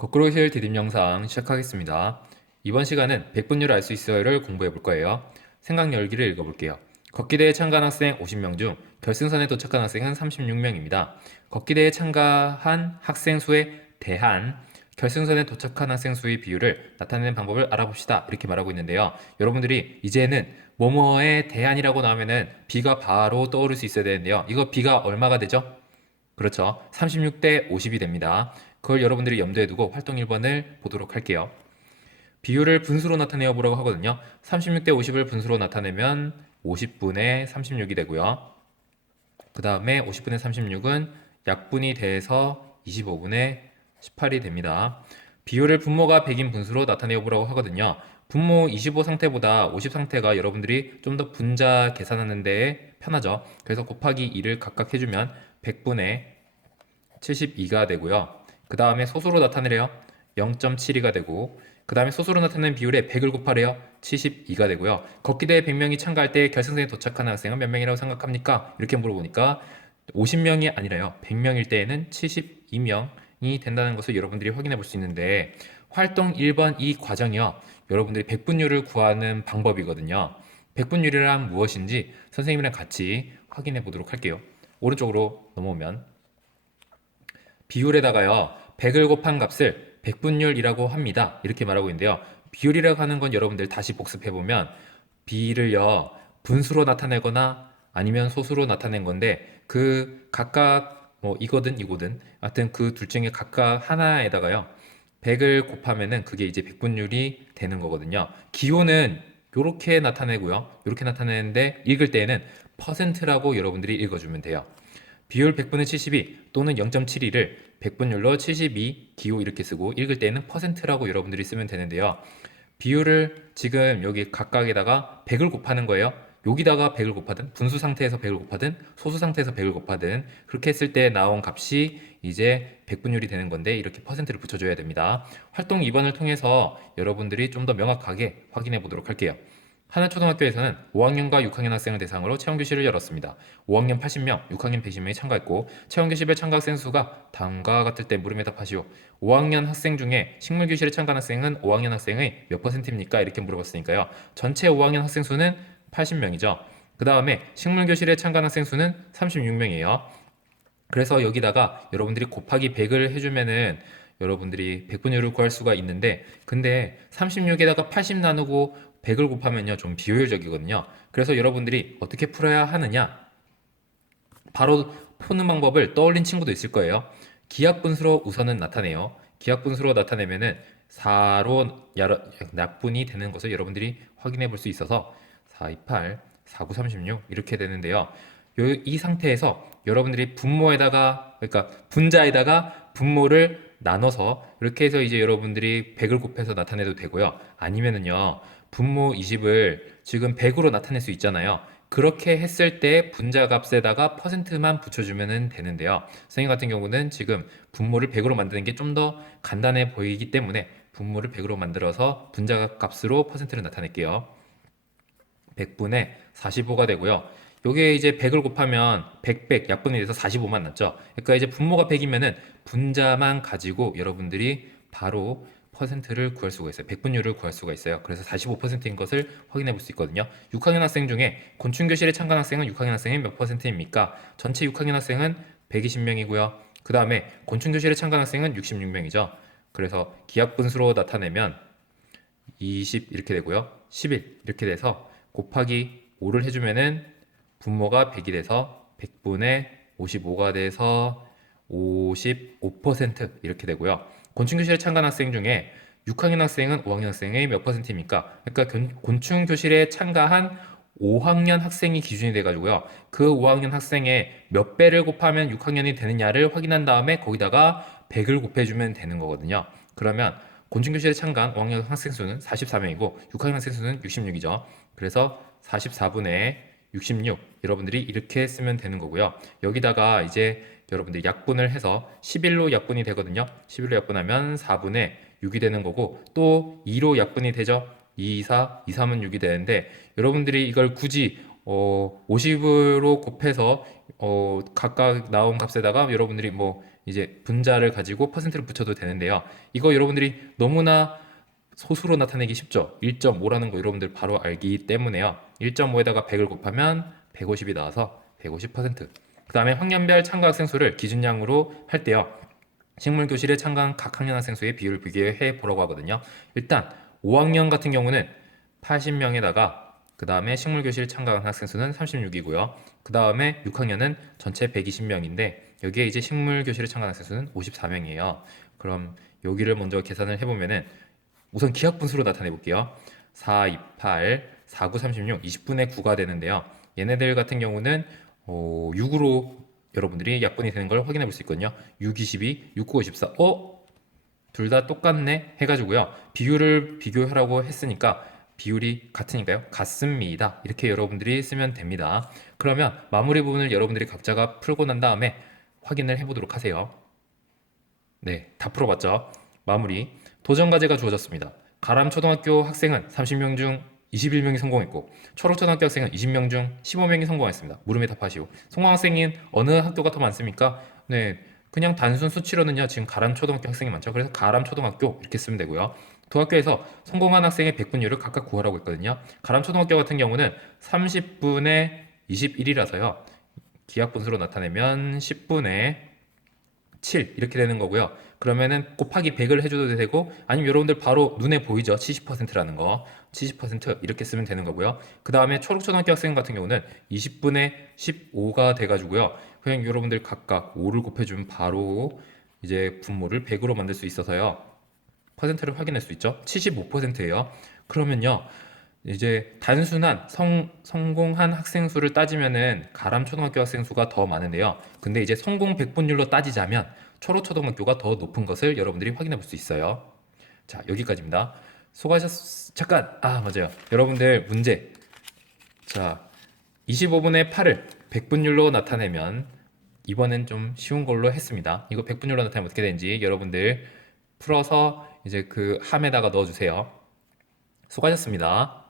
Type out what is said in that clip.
거꾸로 실 디딤 영상 시작하겠습니다. 이번 시간은 백분율 알 수 있어요를 공부해 볼 거예요. 생각 열기를 읽어볼게요. 걷기대회 참가한 학생 50명 중 결승선에 도착한 학생은 36명입니다. 걷기대회에 참가한 학생 수에 대한 결승선에 도착한 학생 수의 비율을 나타내는 방법을 알아봅시다. 이렇게 말하고 있는데요. 여러분들이 이제는 뭐뭐에 대한이라고 나오면은 B가 바로 떠오를 수 있어야 되는데요. 이거 B가 얼마가 되죠? 그렇죠. 36대 50이 됩니다. 그걸 여러분들이 염두에 두고 활동 1번을 보도록 할게요. 비율을 분수로 나타내어 보라고 하거든요. 36대 50을 분수로 나타내면 50분의 36이 되고요. 그 다음에 50분의 36은 약분이 돼서 25분의 18이 됩니다. 비율을 분모가 100인 분수로 나타내어 보라고 하거든요. 분모 25 상태보다 50 상태가 여러분들이 좀 더 분자 계산하는 데 편하죠. 그래서 곱하기 2를 각각 해주면 100분의 72가 되고요. 그 다음에 소수로 나타내래요. 0.72가 되고 그 다음에 소수로 나타낸 비율에 100을 곱하래요. 72가 되고요. 걷기대회 100명이 참가할 때 결승선에 도착한 학생은 몇 명이라고 생각합니까? 이렇게 물어보니까 50명이 아니라요. 100명일 때에는 72명이 된다는 것을 여러분들이 확인해 볼 수 있는데 활동 1번 이 과정이요. 여러분들이 백분율을 구하는 방법이거든요. 백분율이란 무엇인지 선생님이랑 같이 확인해 보도록 할게요. 오른쪽으로 넘어오면 비율에다가요 100을 곱한 값을 백분율이라고 합니다. 이렇게 말하고 있는데요. 비율이라고 하는 건 여러분들 다시 복습해보면 B를요 분수로 나타내거나 아니면 소수로 나타낸 건데 그 각각 뭐 이거든 이거든 하여튼 그 둘 중에 각각 하나에다가요 100을 곱하면은 그게 이제 백분율이 되는 거거든요. 기호는 요렇게 나타내고요. 요렇게 나타내는데 읽을 때에는 퍼센트라고 여러분들이 읽어주면 돼요. 비율 100분의 72 또는 0.72를 백분율로 72 기호 이렇게 쓰고 읽을 때는 퍼센트라고 여러분들이 쓰면 되는데요. 비율을 지금 여기 각각에다가 100을 곱하는 거예요. 여기다가 100을 곱하든 분수 상태에서 100을 곱하든 소수 상태에서 100을 곱하든 그렇게 했을 때 나온 값이 이제 백분율이 되는 건데 이렇게 퍼센트를 붙여줘야 됩니다. 활동 2번을 통해서 여러분들이 좀 더 명확하게 확인해 보도록 할게요. 하나초등학교에서는 5학년과 6학년 학생을 대상으로 체험교실을 열었습니다. 5학년 80명, 6학년 120명이 참가했고 체험교실별 참가 학생 수가 다음과 같을 때 물음에 답하시오. 5학년 학생 중에 식물교실에 참가한 학생은 5학년 학생의 몇 퍼센트입니까? 이렇게 물어봤으니까요. 전체 5학년 학생 수는 80명이죠. 그 다음에 식물교실에 참가한 학생 수는 36명이에요. 그래서 여기다가 여러분들이 곱하기 100을 해주면은 여러분들이 백분율을 구할 수가 있는데 근데 36에다가 80 나누고 100을 곱하면요 좀 비효율적이거든요. 그래서 여러분들이 어떻게 풀어야 하느냐 바로 푸는 방법을 떠올린 친구도 있을 거예요. 기하분수로 우선은 나타내요. 기하분수로 나타내면은 4로 약분이 되는 것을 여러분들이 확인해 볼 수 있어서 4, 2, 8, 4, 9, 36 이렇게 되는데요. 이 상태에서 여러분들이 분모에다가 그러니까 분자에다가 분모를 나눠서 이렇게 해서 이제 여러분들이 100을 곱해서 나타내도 되고요. 아니면은요. 분모 20을 지금 100으로 나타낼 수 있잖아요. 그렇게 했을 때 분자 값에다가 퍼센트만 붙여주면 되는데요. 선생님 같은 경우는 지금 분모를 100으로 만드는 게 좀 더 간단해 보이기 때문에 분모를 100으로 만들어서 분자 값으로 퍼센트를 나타낼게요. 100분의 45가 되고요. 요게 이제 100을 곱하면 100 약분이 돼서 45만 났죠. 그러니까 이제 분모가 100이면은 분자만 가지고 여러분들이 바로 퍼센트를 구할 수가 있어요. 백분율을 구할 수가 있어요. 그래서 45%인 것을 확인해 볼 수 있거든요. 6학년 학생 중에 곤충교실에 참가한 학생은 6학년 학생의 몇 퍼센트입니까? 전체 6학년 학생은 120명이고요. 그 다음에 곤충교실에 참가한 학생은 66명이죠. 그래서 기하분수로 나타내면 20 이렇게 되고요. 11 이렇게 돼서 곱하기 5를 해주면은 분모가 100이 돼서 100분의 55가 돼서 55% 이렇게 되고요. 곤충교실에 참가한 학생 중에 6학년 학생은 5학년 학생의 몇 퍼센트입니까? 그러니까 곤충교실에 참가한 5학년 학생이 기준이 돼가지고요. 그 5학년 학생의 몇 배를 곱하면 6학년이 되느냐를 확인한 다음에 거기다가 100을 곱해주면 되는 거거든요. 그러면 곤충교실에 참가한 5학년 학생 수는 44명이고 6학년 학생 수는 66이죠. 그래서 44분의 66 여러분들이 이렇게 쓰면 되는 거고요. 여기다가 이제 여러분들이 약분을 해서 11로 약분이 되거든요. 11로 약분하면 4분의 6이 되는 거고 또 2로 약분이 되죠. 2, 4, 2, 3은 6이 되는데 여러분들이 이걸 굳이 50으로 곱해서 각각 나온 값에다가 여러분들이 뭐 이제 분자를 가지고 퍼센트를 붙여도 되는데요. 이거 여러분들이 너무나 소수로 나타내기 쉽죠. 1.5라는 거 여러분들 바로 알기 때문에요. 1.5에다가 100을 곱하면 150이 나와서 150%. 그 다음에 학년별 참가 학생 수를 기준량으로 할 때요. 식물교실에 참가한 각 학년 학생 수의 비율을 비교해 보라고 하거든요. 일단 5학년 같은 경우는 80명에다가 그 다음에 식물교실 참가한 학생 수는 36이고요. 그 다음에 6학년은 전체 120명인데 여기에 이제 식물교실에 참가한 학생 수는 54명이에요. 그럼 여기를 먼저 계산을 해보면은 우선 기하 분수로 나타내 볼게요. 4, 2, 8, 4, 9, 36, 20분의 9가 되는데요. 얘네들 같은 경우는 6으로 여러분들이 약분이 되는 걸 확인해 볼 수 있거든요. 6, 22, 6, 9, 54. 둘 다 똑같네 해가지고요. 비율을 비교하라고 했으니까 비율이 같으니까요. 같습니다. 이렇게 여러분들이 쓰면 됩니다. 그러면 마무리 부분을 여러분들이 각자가 풀고 난 다음에 확인을 해보도록 하세요. 네, 다 풀어봤죠? 마무리. 도전 과제가 주어졌습니다. 가람 초등학교 학생은 30명 중 21명이 성공했고 초록초등학교 학생은 20명 중 15명이 성공했습니다. 물음에 답하시오. 성공 학생인 어느 학교가 더 많습니까? 네, 그냥 단순 수치로는요. 지금 가람 초등학교 학생이 많죠. 그래서 가람 초등학교 이렇게 쓰면 되고요. 두 학교에서 성공한 학생의 백분율을 각각 구하라고 했거든요. 가람 초등학교 같은 경우는 30분의 21이라서요. 기하 분수로 나타내면 10분의 7 이렇게 되는 거고요. 그러면은 곱하기 100을 해줘도 되고 아니면 여러분들 바로 눈에 보이죠? 70%라는 거 70% 이렇게 쓰면 되는 거고요. 그 다음에 초록초등학교 학생 같은 경우는 20분의 15가 돼가지고요. 그냥 여러분들 각각 5를 곱해주면 바로 이제 분모를 100으로 만들 수 있어서요. 퍼센트를 확인할 수 있죠? 75%예요. 그러면요. 이제 단순한 성공한 학생 수를 따지면은 가람 초등학교 학생 수가 더 많은데요. 근데 이제 성공 백분율로 따지자면 초록초등학교가 더 높은 것을 여러분들이 확인해 볼 수 있어요. 자, 여기까지입니다. 잠깐! 맞아요. 여러분들 문제. 자, 25분의 8을 백분율로 나타내면 이번엔 좀 쉬운 걸로 했습니다. 이거 백분율로 나타내면 어떻게 되는지 여러분들 풀어서 이제 그 함에다가 넣어주세요. 수고하셨습니다.